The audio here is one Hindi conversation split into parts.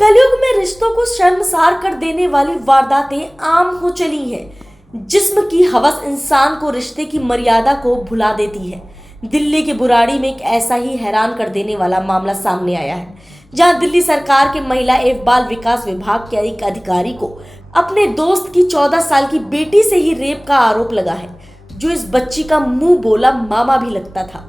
कलयुग में रिश्तों को शर्मसार कर देने वाली वारदातें आम हो चली हैं। जिस्म की हवस इंसान को रिश्ते की मर्यादा को भुला देती है। दिल्ली के बुराड़ी में एक ऐसा ही हैरान कर देने वाला मामला सामने आया है, जहां दिल्ली सरकार के महिला एवं बाल विकास विभाग के एक अधिकारी को अपने दोस्त की 14 साल की बेटी से ही रेप का आरोप लगा है, जो इस बच्ची का मुंह बोला मामा भी लगता था।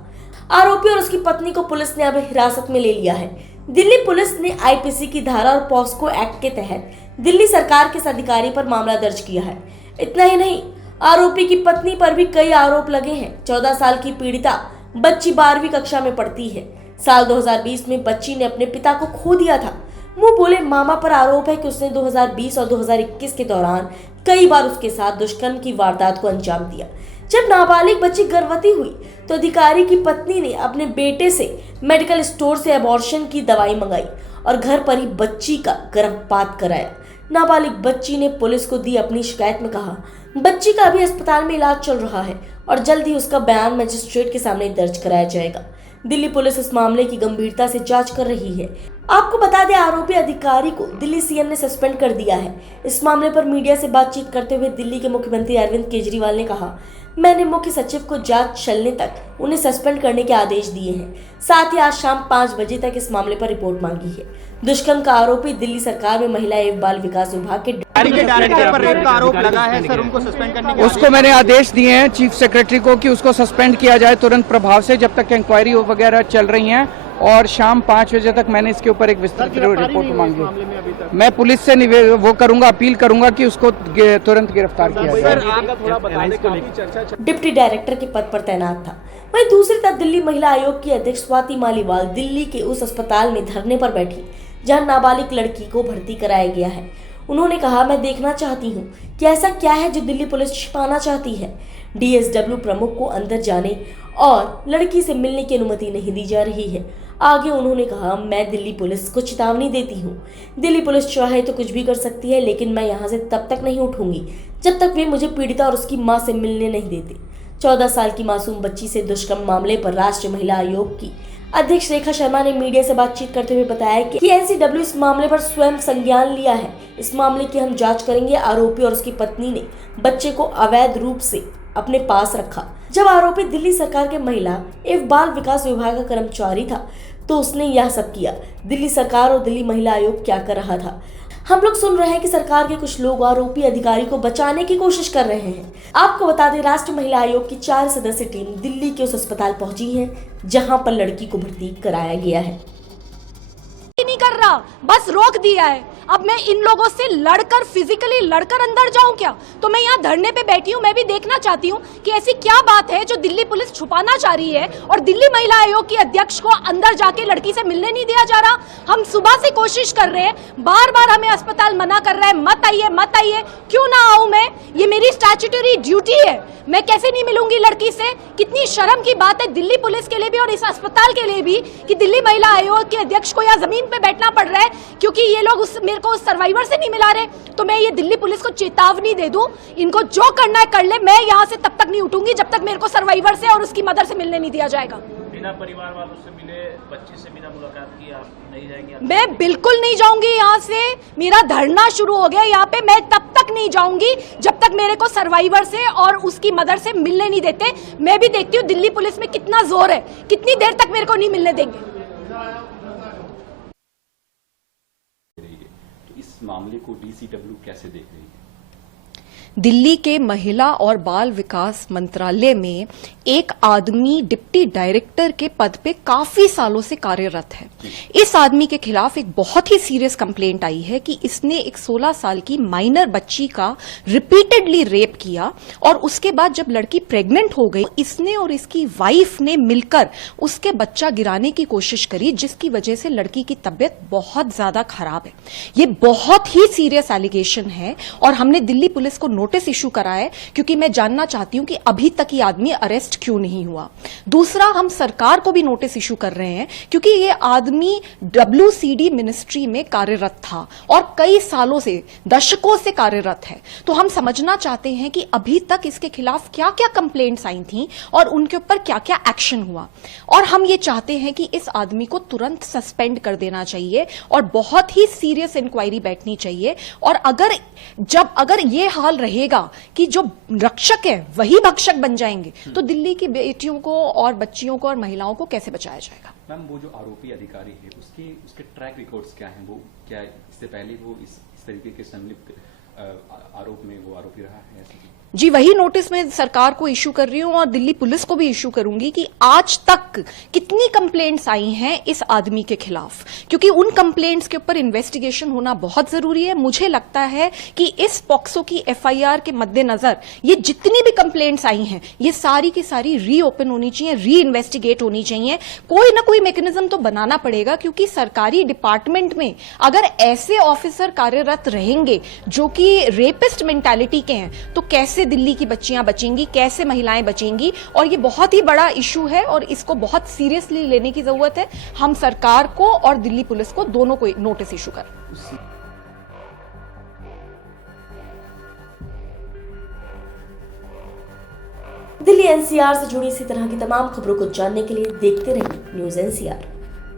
आरोपी और उसकी पत्नी को पुलिस ने अब हिरासत में ले लिया है। दिल्ली पुलिस ने आईपीसी की धारा और पॉस्को एक्ट के तहत दिल्ली सरकार के इस अधिकारी पर मामला दर्ज किया है। इतना ही नहीं, आरोपी की पत्नी पर भी कई आरोप लगे हैं। 14 साल की पीड़िता बच्ची 12वीं कक्षा में पढ़ती है। साल 2020 में बच्ची ने अपने पिता को खो दिया था। मुंह बोले मामा पर आरोप है कि उसने 2020 और 2021 के दौरान कई बार उसके साथ दुष्कर्म की वारदात को अंजाम दिया। जब नाबालिग बच्ची गर्भवती हुई तो अधिकारी की पत्नी ने अपने बेटे से मेडिकल स्टोर से अबॉर्शन की दवाई मंगाई और घर पर ही बच्ची का गर्भपात कराया। नाबालिग बच्ची ने पुलिस को दी अपनी शिकायत में कहा, बच्ची का अभी अस्पताल में इलाज चल रहा है और जल्द ही उसका बयान मजिस्ट्रेट के सामने दर्ज कराया जाएगा। दिल्ली पुलिस इस मामले की गंभीरता से जांच कर रही है। आपको बता दें, आरोपी अधिकारी को दिल्ली सीएम ने सस्पेंड कर दिया है। इस मामले पर मीडिया से बातचीत करते हुए दिल्ली के मुख्यमंत्री अरविंद केजरीवाल ने कहा, मैंने मुख्य सचिव को जांच चलने तक उन्हें सस्पेंड करने के आदेश दिए हैं। साथ ही आज शाम 5 बजे तक इस मामले पर रिपोर्ट मांगी है। दुष्कर्म का आरोपी दिल्ली सरकार में महिला एवं बाल विकास विभाग के डायरेक्टर पर रेप का आरोप लगा है सर, उनको सस्पेंड करने के उसको मैंने आदेश दिए हैं चीफ सेक्रेटरी को कि उसको सस्पेंड किया जाए तुरंत प्रभाव से, जब तक इंक्वायरी वगैरह चल रही हैं। और शाम 5 बजे तक मैंने इसके ऊपर एक विस्तृत रिपोर्ट मांगी। मैं पुलिस से वो करूंगा, अपील करूंगा कि उसको तुरंत गिरफ्तार किया जाए। डिप्टी डायरेक्टर के पद पर तैनात था। वहीं दूसरी तरफ दिल्ली महिला आयोग की अध्यक्ष स्वाति मालीवाल दिल्ली के उस अस्पताल में धरने पर बैठी जहां नाबालिग लड़की को भर्ती कराया गया है। उन्होंने कहा, मैं देखना चाहती हूं कि ऐसा क्या है जो दिल्ली पुलिस छिपाना चाहती है। डीएसडब्ल्यू प्रमुख को अंदर जाने और लड़की से मिलने की अनुमति नहीं दी जा रही है। आगे उन्होंने कहा, मैं दिल्ली पुलिस को चेतावनी देती हूँ, दिल्ली पुलिस चाहे तो कुछ भी कर सकती है, लेकिन मैं यहाँ से तब तक नहीं उठूंगी जब तक वे मुझे पीड़िता और उसकी माँ से मिलने नहीं देते। 14 साल की मासूम बच्ची से दुष्कर्म मामले पर राष्ट्रीय महिला आयोग की अध्यक्ष रेखा शर्मा ने मीडिया से बातचीत करते हुए बताया कि एनसीडब्ल्यू इस मामले पर स्वयं संज्ञान लिया है। इस मामले की हम जांच करेंगे। आरोपी और उसकी पत्नी ने बच्चे को अवैध रूप से अपने पास रखा। जब आरोपी दिल्ली सरकार के महिला एवं बाल विकास विभाग का कर्मचारी था तो उसने यह सब किया। दिल्ली सरकार और दिल्ली महिला आयोग क्या कर रहा था? हम लोग सुन रहे हैं कि सरकार के कुछ लोग आरोपी अधिकारी को बचाने की कोशिश कर रहे हैं। आपको बता दें, राष्ट्रीय महिला आयोग की 4 सदस्यीय टीम दिल्ली के उस अस्पताल पहुंची है जहां पर लड़की को भर्ती कराया गया है। नहीं कर रहा, बस रोक दिया है। अब मैं इन लोगों से लड़कर, फिजिकली लड़कर अंदर जाऊं क्या? तो मैं यहाँ धरने पे बैठी हूँ। मैं भी देखना चाहती हूँ कि ऐसी क्या बात है जो दिल्ली पुलिस छुपाना चाह रही है और दिल्ली महिला आयोग की अध्यक्ष को अंदर जाके लड़की से मिलने नहीं दिया जा रहा। हम सुबह से कोशिश कर रहे हैं, बार बार हमें अस्पताल मना कर रहा है, मत आइए मत आइए। क्यों ना आऊं मैं? ये मेरी स्टैट्यूटरी ड्यूटी है। मैं कैसे नहीं मिलूंगी लड़की से? कितनी शर्म की बात है दिल्ली पुलिस के लिए भी और इस अस्पताल के लिए भी कि दिल्ली महिला आयोग के अध्यक्ष को यहाँ जमीन पे बैठना पड़ रहा है क्योंकि ये लोग मेरे को उस सर्वाइवर से नहीं मिला रहे। तो मैं ये दिल्ली पुलिस को चेतावनी दे दूं, इनको जो करना है कर ले। मैं यहाँ से तब तक नहीं उठूंगी जब तक मेरे को सर्वाइवर से और उसकी मदर से मिलने नहीं दिया जाएगा। बिना परिवार वालों से मिले, बच्ची से बिना मुलाकात की आप नहीं जाएंगे? मैं बिल्कुल नहीं जाऊंगी यहाँ से। मेरा धरना शुरू हो गया यहाँ पे। मैं तब तक नहीं जाऊंगी जब तक मेरे को सर्वाइवर से और उसकी मदर से मिलने नहीं देते। मैं भी देखती हूँ दिल्ली पुलिस में कितना जोर है, कितनी देर तक मेरे को नहीं मिलने देंगे। इस मामले को डीसीडब्ल्यू कैसे देख रही है? दिल्ली के महिला और बाल विकास मंत्रालय में एक आदमी डिप्टी डायरेक्टर के पद पे काफी सालों से कार्यरत है। इस आदमी के खिलाफ एक बहुत ही सीरियस कंप्लेंट आई है कि इसने एक 16 साल की माइनर बच्ची का रिपीटेडली रेप किया और उसके बाद जब लड़की प्रेग्नेंट हो गई, इसने और इसकी वाइफ ने मिलकर उसके बच्चा गिराने की कोशिश करी, जिसकी वजह से लड़की की तबीयत बहुत ज्यादा खराब है। ये बहुत ही सीरियस एलिगेशन है और हमने दिल्ली पुलिस को नोटिस इशू करा है क्योंकि मैं जानना चाहती हूं कि अभी तक ये आदमी अरेस्ट क्यों नहीं हुआ। दूसरा, हम सरकार को भी नोटिस इशू कर रहे हैं क्योंकि ये आदमी WCD मिनिस्ट्री में कार्यरत था और कई सालों से, दशकों से कार्यरत है। तो हम समझना चाहते हैं कि अभी तक इसके खिलाफ क्या क्या कंप्लेंट्स आई थी और उनके ऊपर क्या क्या एक्शन हुआ। और हम ये चाहते हैं कि इस आदमी को तुरंत सस्पेंड कर देना चाहिए और बहुत ही सीरियस इंक्वायरी बैठनी चाहिए। और अगर ये हाल रहेगा कि जो रक्षक है वही भक्षक बन जाएंगे तो दिल्ली की बेटियों को और बच्चियों को और महिलाओं को कैसे बचाया जाएगा। मैम, वो जो आरोपी अधिकारी है उसके ट्रैक रिकॉर्ड्स क्या हैं? वो क्या इससे पहले वो इस तरीके के संलिप्त आरोप में वो आरोपी रहा है? ऐसे जी, वही नोटिस मैं सरकार को इशू कर रही हूं और दिल्ली पुलिस को भी इशू करूंगी कि आज तक कितनी कंप्लेंट्स आई हैं इस आदमी के खिलाफ, क्योंकि उन कंप्लेंट्स के ऊपर इन्वेस्टिगेशन होना बहुत जरूरी है। मुझे लगता है कि इस पॉक्सो की FIR के मद्देनजर ये जितनी भी कंप्लेंट्स आई हैं ये सारी की सारी रीओपन होनी चाहिए, री इन्वेस्टिगेट होनी चाहिए। कोई ना कोई मैकेनिज्म तो बनाना पड़ेगा, क्योंकि सरकारी डिपार्टमेंट में अगर ऐसे ऑफिसर कार्यरत रहेंगे जो कि रेपिस्ट मेंटालिटी के हैं तो कैसे दिल्ली की बच्चियां बचेंगी, कैसे महिलाएं बचेंगी। और ये बहुत ही बड़ा इशू है और इसको बहुत सीरियसली लेने की जरूरत है। हम सरकार को और दिल्ली पुलिस को दोनों को नोटिस इशू कर। दिल्ली NCR से जुड़ी इसी तरह की तमाम खबरों को जानने के लिए देखते रहिए न्यूज़ NCR।